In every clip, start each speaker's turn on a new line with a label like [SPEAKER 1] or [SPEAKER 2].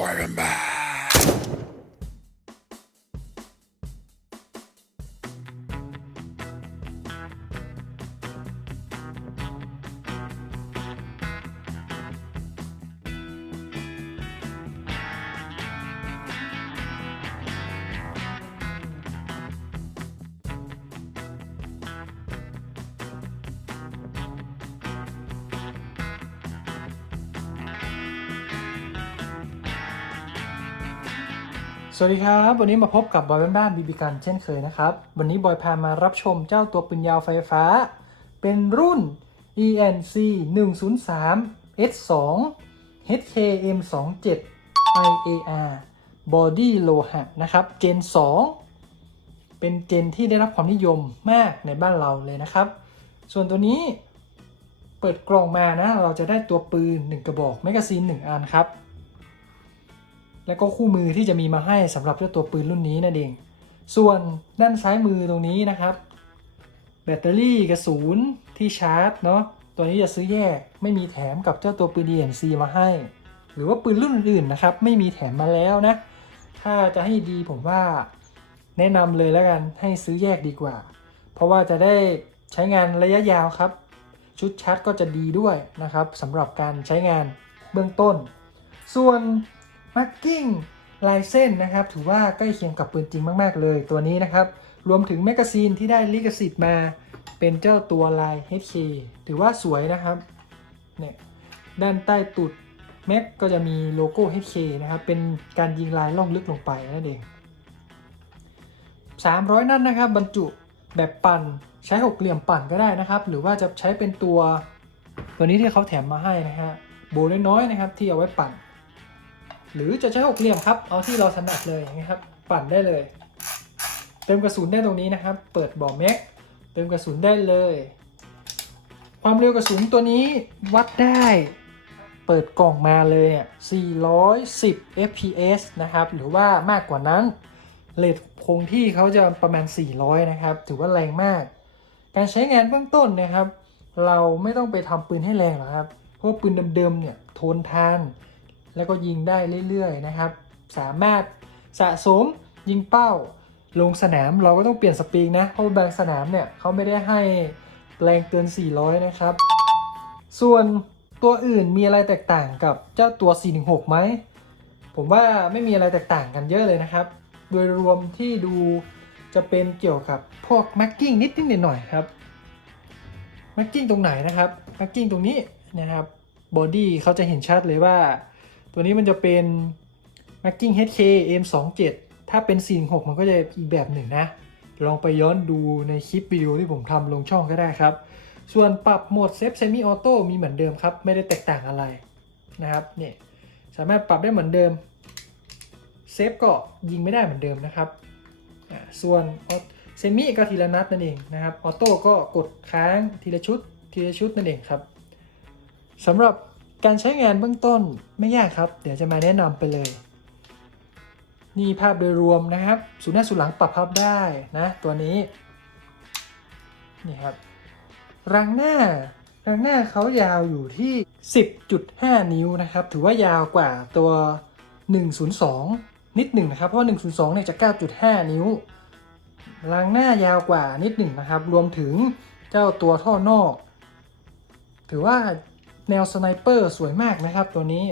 [SPEAKER 1] Welcome back.
[SPEAKER 2] สวัสดีครับ วันนี้มาพบกับบอยบ้านๆบีบีกันเช่นเคยนะครับ วันนี้บอยพามารับชมเจ้าตัวปืนยาวไฟฟ้า เป็นรุ่น ENC 103 S2 HKM 27 IAR Body โลหะนะครับ เจน 2 เป็นเจนที่ได้รับความนิยมมากในบ้านเราเลยนะครับ ส่วนตัวนี้เปิดกล่องมานะ เราจะได้ตัวปืน 1 กระบอกแมกกาซีน 1 อันครับ แล้วก็คู่มือที่จะมีมาให้สำหรับเจ้าตัวปืนรุ่นนี้นั่นเอง ส่วนด้านซ้ายมือตรงนี้นะครับ แบตเตอรี่กระสุนที่ชาร์จเนาะตัวนี้จะซื้อแยกไม่มีแถมกับเจ้าตัวปืน DNC มาให้ หรือว่าปืนรุ่นอื่นๆนะครับ ไม่มีแถมมาแล้วนะ ถ้าจะให้ดีผมว่าแนะนำเลยแล้วกันให้ซื้อแยกดีกว่า เพราะว่าจะได้ใช้งานระยะยาวครับ ชุดชาร์จก็จะดีด้วยนะครับสำหรับการใช้งานเบื้องต้น ส่วน มาร์กิ้งลายเส้นนะครับ ถือว่าใกล้เคียงกับปืนจริงมาก ๆ เลยตัวนี้นะครับ รวมถึงแมกกาซีนที่ได้ลิขสิทธิ์มา เป็นเจ้าตัวลาย HK ถือว่าสวยนะครับเนี่ยด้านใต้ตุดแม็กก็จะมีโลโก้ HK นะครับ เป็นการยิงลายล่องลึกลงไปนั่นเอง 300 นัดนะครับ บรรจุแบบปั่นใช้หกเหลี่ยมปั่นก็ได้นะครับ หรือว่าจะใช้เป็นตัว ตัวนี้ที่เขาแถมมาให้นะฮะโบน้อยๆนะครับ ที่เอาไว้ปั่น หรือจะใช้หกเหลี่ยมครับ เอาที่เราถนัดเลยนะครับ ปั่นได้เลย เติมกระสุนได้ตรงนี้นะครับ เปิดบ่อแม็ก เติมกระสุนได้เลย ความเร็วกระสุนตัวนี้วัดได้ เปิดกล่องมาเลยเนี่ย410 fps นะครับ หรือว่ามากกว่านั้นเลทคงที่เขาจะประมาณ 400 นะครับ ถือว่าแรงมาก การใช้งานเบื้องต้นนะครับ เราไม่ต้องไปทำปืนให้แรงหรอกครับ เพราะปืนเดิมๆเนี่ยทนทาน แล้วก็ยิงได้เรื่อยๆนะครับ สามารถสะสมยิงเป้า ลงสนามเราก็ต้องเปลี่ยนสปริงนะ เพราะว่าบางสนามเนี่ยเขาไม่ได้ให้แรงเกิน 400 นะครับ ส่วนตัวอื่นมีอะไรแตกต่างกับเจ้าตัว 416 ไหม ผมว่าไม่มีอะไรแตกต่างกันเยอะเลยนะครับ โดยรวมที่ดูจะเป็นเกี่ยวกับพวกแม็กกิ้งนิดนิดหน่อยๆครับแม็กกิ้งตรงไหนนะครับแม็กกิ้งตรงนี้นะครับบอดี้เขาจะเห็นชัดเลยว่า ตัวนี้มันจะเป็น m a c k i n g HK M27 ถ้าเป็น 46 มันก็จะอีกแบบหนึ่งนะ ลองไปย้อนดูในคลิปวิดีโอที่ผมทำลงช่องก็ได้ครับ ส่วนปรับโหมดเซฟเซมิออโต้มีเหมือนเดิมครับ ไม่ได้แตกต่างอะไรนะครับเนี่ยสามารถปรับได้เหมือนเดิมเซฟก็ยิงไม่ได้เหมือนเดิมนะครับอ่าส่วนเซมิก็ทีละนัดนั่นเองนะครับ ออโต้ก็กดค้างทีละชุดทีละชุดนั่นเองครับสำหรับ การใช้งานเบื้องต้นไม่ยากครับ เดี๋ยวจะมาแนะนำไปเลย นี่ภาพโดยรวมนะครับสูนหน้าสูนหลังปรับภาพได้นะ ตัวนี้ นี่ครับ รังหน้า รังหน้าเขายาวอยู่ที่ 10.5 นิ้วนะครับ ถือว่ายาวกว่าตัว 102 นิดหนึ่งนะครับ เพราะว่า102เนี่ยจะ 9.5 นิ้ว รังหน้ายาวกว่านิดหนึ่งนะครับ รวมถึงเจ้าตัวท่อนอก ถือว่า แนวสไนเปอร์สวยมากนะครับตัวนี้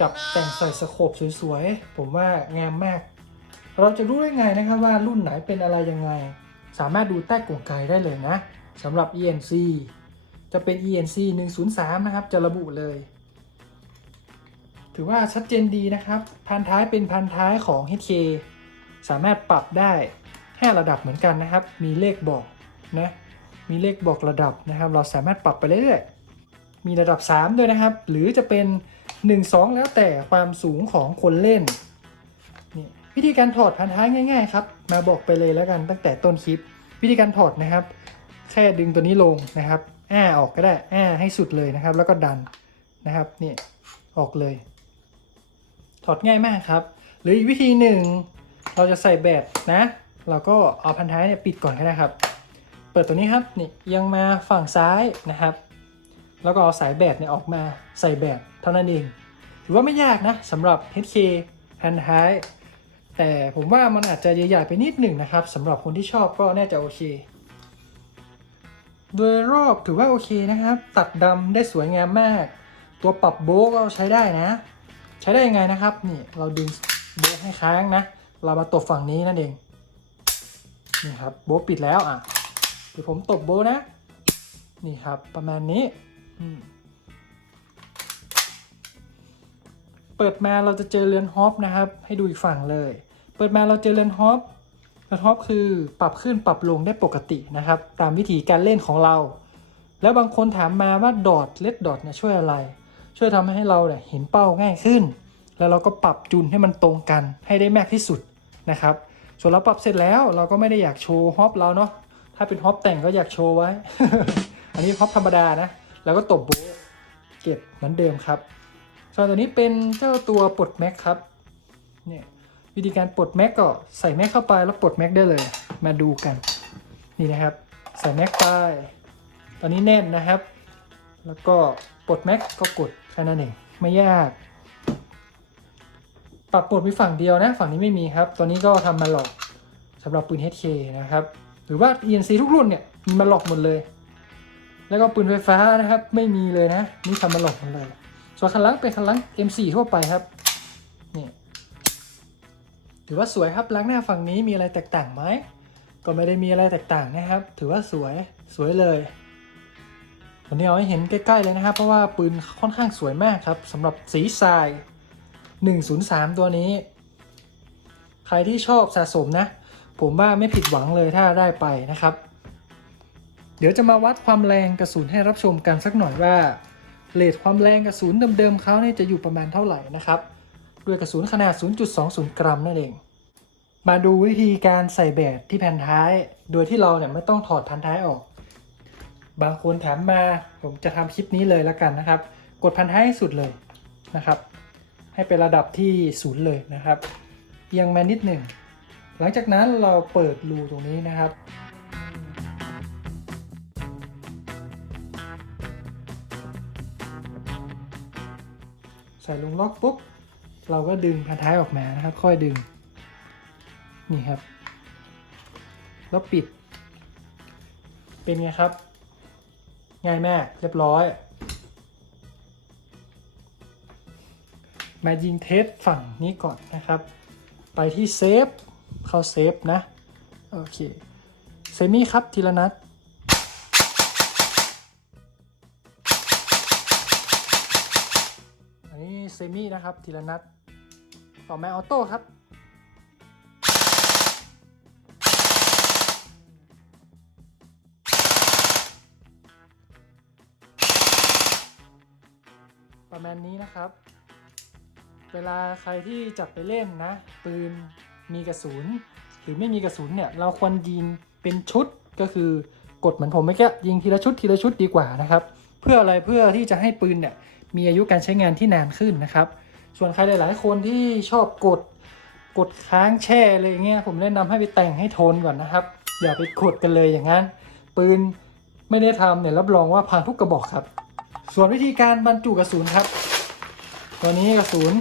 [SPEAKER 2] กับแต่งใส่สโคปสวยๆ ผมว่างามมาก เราจะรู้ได้ไงนะครับว่ารุ่นไหนเป็นอะไรยังไง สามารถดูใต้กล่องไกได้เลยนะสำหรับ ENC จะเป็น ENC 103 นะครับ จะระบุเลย ถือว่าชัดเจนดีนะครับ พันท้ายเป็นพันท้ายของ HK สามารถปรับได้ 5 ระดับเหมือนกันนะครับ มีเลขบอกนะ มีเลขบอกระดับนะครับ เราสามารถปรับไปเรื่อยๆ มีระดับ 3 ด้วยนะครับ หรือจะเป็น 1 2 แล้วแต่ความสูงของคนเล่นนี่วิธีการถอดพันท้ายง่ายๆครับ มาบอกไปเลยแล้วกันตั้งแต่ต้นคลิป วิธีการถอดนะครับ แค่ดึงตัวนี้ลงนะครับ อ้าออกก็ได้ อ้าให้สุดเลยนะครับ แล้วก็ดันนะครับนี่ออกเลย ถอดง่ายมากครับ หรืออีกวิธีหนึ่ง เราจะใส่แบตนะ เราก็เอาพันท้ายเนี่ยปิดก่อนก็ได้ครับ เปิดตัวนี้ครับนี่ยังมาฝั่งซ้ายนะครับ แล้วก็เอาสายแบตเนี่ยออกมาใส่แบตเท่านั้นเอง ถือว่าไม่ยากนะสำหรับ HK Hand High แต่ผมว่ามันอาจจะใหญ่ๆไปนิดหนึ่งนะครับสำหรับคนที่ชอบก็น่าจะโอเค โดยรอบถือว่าโอเคนะครับ ตัดดำได้สวยงามมาก ตัวปรับโบก็ใช้ได้นะ ใช้ได้ยังไงนะครับนี่เราดึงโบให้ค้างนะ เรามาตบฝั่งนี้นั่นเองนี่ครับโบปิดแล้วอะเดี๋ยวผมตบโบนะ นี่ครับประมาณนี้ เปิดมาเราจะเจอเรือนฮอปนะครับ ให้ดูอีกฝั่งเลย เปิดมาเราเจอเรือนฮอปเรือนฮอปคือปรับขึ้นปรับลงได้ปกตินะครับ ตามวิธีการเล่นของเรา แล้วบางคนถามมาว่าดอทเลดดอทเนี่ยช่วยอะไร ช่วยทำให้เราเนี่ยเห็นเป้าง่ายขึ้น แล้วเราก็ปรับจูนให้มันตรงกันให้ได้มากที่สุดนะครับส่วนเราปรับเสร็จแล้วเราก็ไม่ได้อยากโชว์ฮอปเราเนาะถ้าเป็นฮอปแต่งก็อยากโชว์ไว้ อันนี้ฮอปธรรมดานะ แล้วก็ตบโบเก็บเหมือนเดิมครับส่วนตัวนี้เป็นเจ้าตัวปลดแม็กครับเนี่ยวิธีการปลดแม็กก็ใส่แม็กเข้าไปแล้วปลดแม็กได้เลย มาดูกันนี่นะครับ ใส่แม็กไปตอนนี้แน่นนะครับ แล้วก็ปลดแม็กก็กดแค่นั้นเองไม่ยาก ปรับปลดมีฝั่งเดียวนะ ฝั่งนี้ไม่มีครับตัวนี้ก็ทำมาหลอกสำหรับปืน HK นะครับ หรือว่า ENC ทุกรุ่นเนี่ยมีมาหลอกหมดเลย แล้วก็ปืนไฟฟ้านะครับ ไม่มีเลยนะ นี่ทำมาหลอกหมดเลย ส่วนคันลังเป็นคันลัง M4 ทั่วไปครับ นี่ ถือว่าสวยครับล้างหน้าฝั่งนี้มีอะไรแตกต่างไหม ก็ไม่ได้มีอะไรแตกต่างนะครับ ถือว่าสวย สวยเลยวันนี้เอาให้เห็นใกล้ๆเลยนะครับ เพราะว่าปืนค่อนข้างสวยมากครับสำหรับสีทราย 103 ตัวนี้ ใครที่ชอบสะสมนะ ผมว่าไม่ผิดหวังเลยถ้าได้ไปนะครับ เดี๋ยวจะมาวัดความแรงกระสุนให้รับชมกันสักหน่อยว่าเลทความแรงกระสุนเดิมๆเขาเนี่ยจะอยู่ประมาณเท่าไหร่นะครับ ด้วยกระสุนขนาด 0.20 กรัมนั่นเอง มาดูวิธีการใส่แบตที่แผ่นท้าย โดยที่เราเนี่ยไม่ต้องถอดพันท้ายออก บางคนถามมาผมจะทำคลิปนี้เลยแล้วกันนะครับ กดพันท้ายให้สุดเลยนะครับ ให้เป็นระดับที่ศูนย์เลยนะครับเอียงมานิดหนึ่ง หลังจากนั้นเราเปิดรูตรงนี้นะครับ ใส่ลงล็อกปุ๊บ เราก็ดึงพันท้ายออกมานะครับ ค่อยดึง นี่ครับ แล้วปิด เป็นไงครับ ง่ายมากเรียบร้อยมายิงเทสฝั่งนี้ก่อนนะครับ ไปที่เซฟ เข้าเซฟนะ โอเค เซมิครับทีละนัด มินะครับทีละนัดต่อมาออโต้ครับประมาณนี้นะครับ เวลาใครที่จับไปเล่นนะ ปืนมีกระสุนหรือไม่มีกระสุนเนี่ย เราควรยิงเป็นชุดก็คือกดเหมือนผมเมื่อกี้ยิงทีละชุดทีละชุดดีกว่านะครับ เพื่ออะไรเพื่อที่จะให้ปืนเนี่ย มีอายุการใช้งานที่นานขึ้นนะครับ ส่วนใครหลายๆ คนที่ชอบกดกดค้างแช่อะไรอย่างเงี้ยผมแนะนำให้ไปแต่งให้โทนก่อนนะครับ อย่าไปกดกันเลยอย่างนั้น ปืนไม่ได้ทำเนี่ยรับรองว่าพังทุกกระบอกครับ ส่วนวิธีการบรรจุกระสุนครับ ตัวนี้กระสุน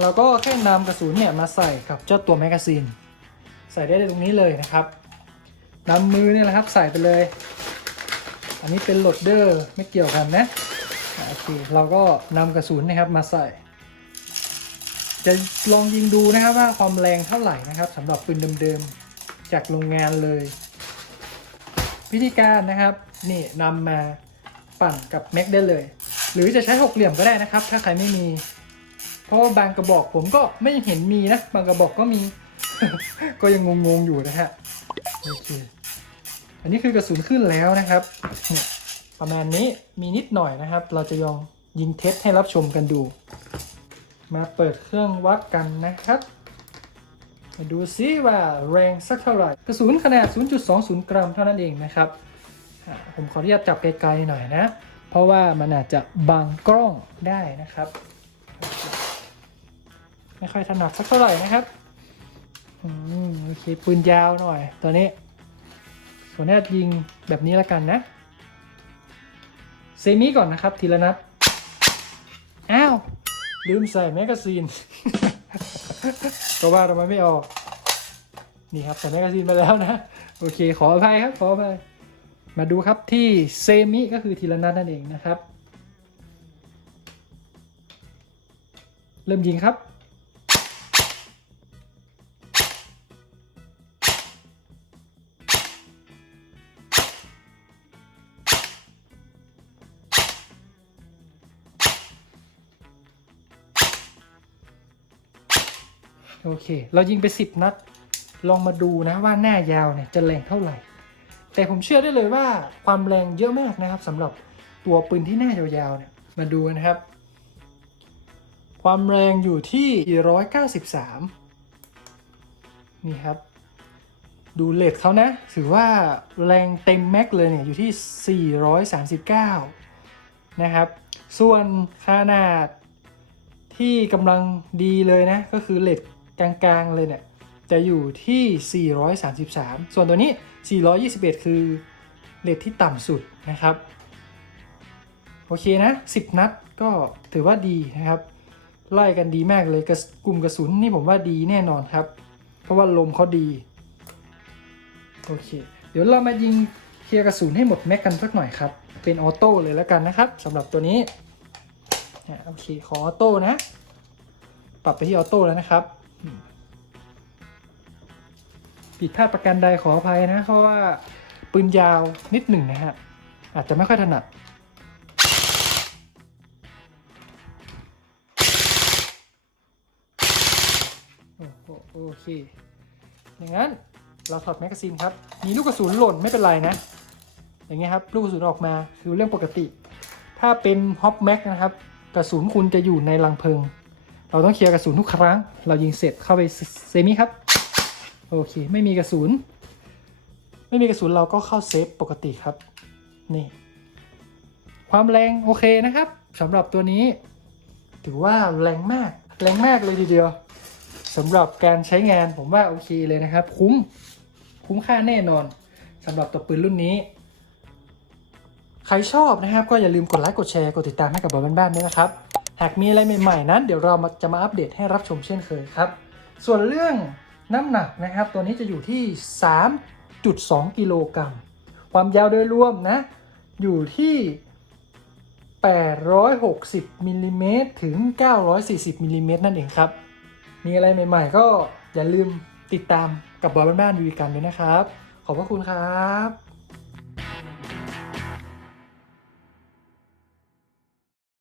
[SPEAKER 2] เราก็แค่นำกระสุนเนี่ยมาใส่กับเจ้าตัวแมกกาซีนใส่ได้ตรงนี้เลยนะครับนำมือเนี่ยแหละครับใส่ไปเลย อันนี้เป็นโหลดเดอร์ไม่เกี่ยวกันนะ โอเคเราก็นำกระสุนนะครับมาใส่ จะลองยิงดูนะครับว่าความแรงเท่าไหร่นะครับสำหรับปืนเดิมๆจากโรงงานเลย วิธีการนะครับนี่นำมาปั่นกับแม็กได้เลย หรือจะใช้หกเหลี่ยมก็ได้นะครับ ถ้าใครไม่มี เพราะว่าบางกระบอกผมก็ไม่เห็นมีนะบางกระบอกก็มี ก็ยังงงๆอยู่นะฮะโอเคอันนี้คือกระสุนขึ้นแล้วนะครับเนี่ย ประมาณนี้มีนิดหน่อยนะครับ เราจะลองยิงเทสให้รับชมกันดู มาเปิดเครื่องวัดกันนะครับมาดูซิว่าแรงสักเท่าไหร่กระสุนขนาด 0.20 กรัมเท่านั้นเองนะครับ ผมขออนุญาตจับไกลๆหน่อยนะ เพราะว่ามันอาจจะบังกล้องได้นะครับ ไม่ค่อยถนัดสักเท่าไหร่นะครับอืมโอเคปืนยาวหน่อย ตัวนี้ตัวนี้ยิงแบบนี้แล้วกันนะ เซมิก่อนนะครับ ทีละนัด อ้าว ลืมใส่แมกกาซีน ก็ว่าทำไมไม่ออก นี่ครับ ใส่แมกกาซีนมาแล้วนะ โอเค ขออภัยครับ ขออภัย มาดูครับที่เซมิก็คือทีละนัดนั่นเองนะครับ เริ่มยิงครับ โอเค เรายิงไป 10 นัด ลองมาดูนะว่าหน้ายาวเนี่ยจะแรงเท่าไหร่ แต่ผมเชื่อได้เลยว่าความแรงเยอะมากนะครับสำหรับตัวปืนที่หน้ายาวๆเนี่ย มาดูนะครับ ความแรงอยู่ที่ 193 นี่ครับ ดูเลทเขานะ ถือว่าแรงเต็มแม็กเลยเนี่ยอยู่ที่ 439 นะครับ ส่วนขนาดที่กำลังดีเลยนะ ก็คือเลท กลางๆเลยเนี่ยจะอยู่ที่ 433 ส่วนตัวนี้ 421 คือเลทที่ต่ำสุดนะครับ โอเคนะ 10 นัดก็ถือว่าดีนะครับ ไล่กันดีมากเลยกระกลุ่มกระสุนนี่ผมว่าดีแน่นอนครับ เพราะว่าลมเขาดี โอเค เดี๋ยวเรามายิงเคลียร์กระสุนให้หมดแม็กกันสักหน่อยครับ เป็นออโต้เลยแล้วกันนะครับสำหรับตัวนี้ โอเค ขอออโต้นะ ปรับไปที่ออโต้แล้วนะครับ ผิดพลาดประการใดขออภัยนะ เพราะว่าปืนยาวนิดหนึ่งนะฮะ อาจจะไม่ค่อยถนัดโอเค อย่างนั้นเราถอดแมกกาซีนครับ มีลูกกระสุนหล่นไม่เป็นไรนะ อย่างเงี้ยครับ ลูกกระสุนออกมาคือเรื่องปกติ ถ้าเป็นฮอปแม็กนะครับ กระสุนคุณจะอยู่ในลังเพลิง เราต้องเคลียร์กระสุนทุกครั้ง เรายิงเสร็จเข้าไปเซมิครับ โอเค ไม่มีกระสุน ไม่มีกระสุนเราก็เข้าเซฟปกติครับ นี่ ความแรงโอเคนะครับสำหรับตัวนี้ ถือว่าแรงมาก แรงมากเลยทีเดียวสำหรับการใช้งานผมว่าโอเคเลยนะครับ คุ้ม คุ้มค่าแน่นอนสำหรับตัวปืนรุ่นนี้ ใครชอบนะครับ ก็อย่าลืมกดไลค์กดแชร์กดติดตามให้กับบอลบ้านๆด้วยนะครับ หากมีอะไรใหม่ๆนั้น เดี๋ยวเรามาจะมาอัปเดตให้รับชมเช่นเคยครับ ส่วนเรื่องน้ำหนักนะครับ ตัวนี้จะอยู่ที่ 3.2 กิโลกรัม ความยาวโดยรวมนะ อยู่ที่ 860มิลลิเมตรถึง 940มิลลิเมตรนั่นเองครับ มีอะไรใหม่ ๆ ก็อย่าลืมติดตามกับบอยบ้านๆดูกันด้วยนะครับ ขอบพระคุณครับ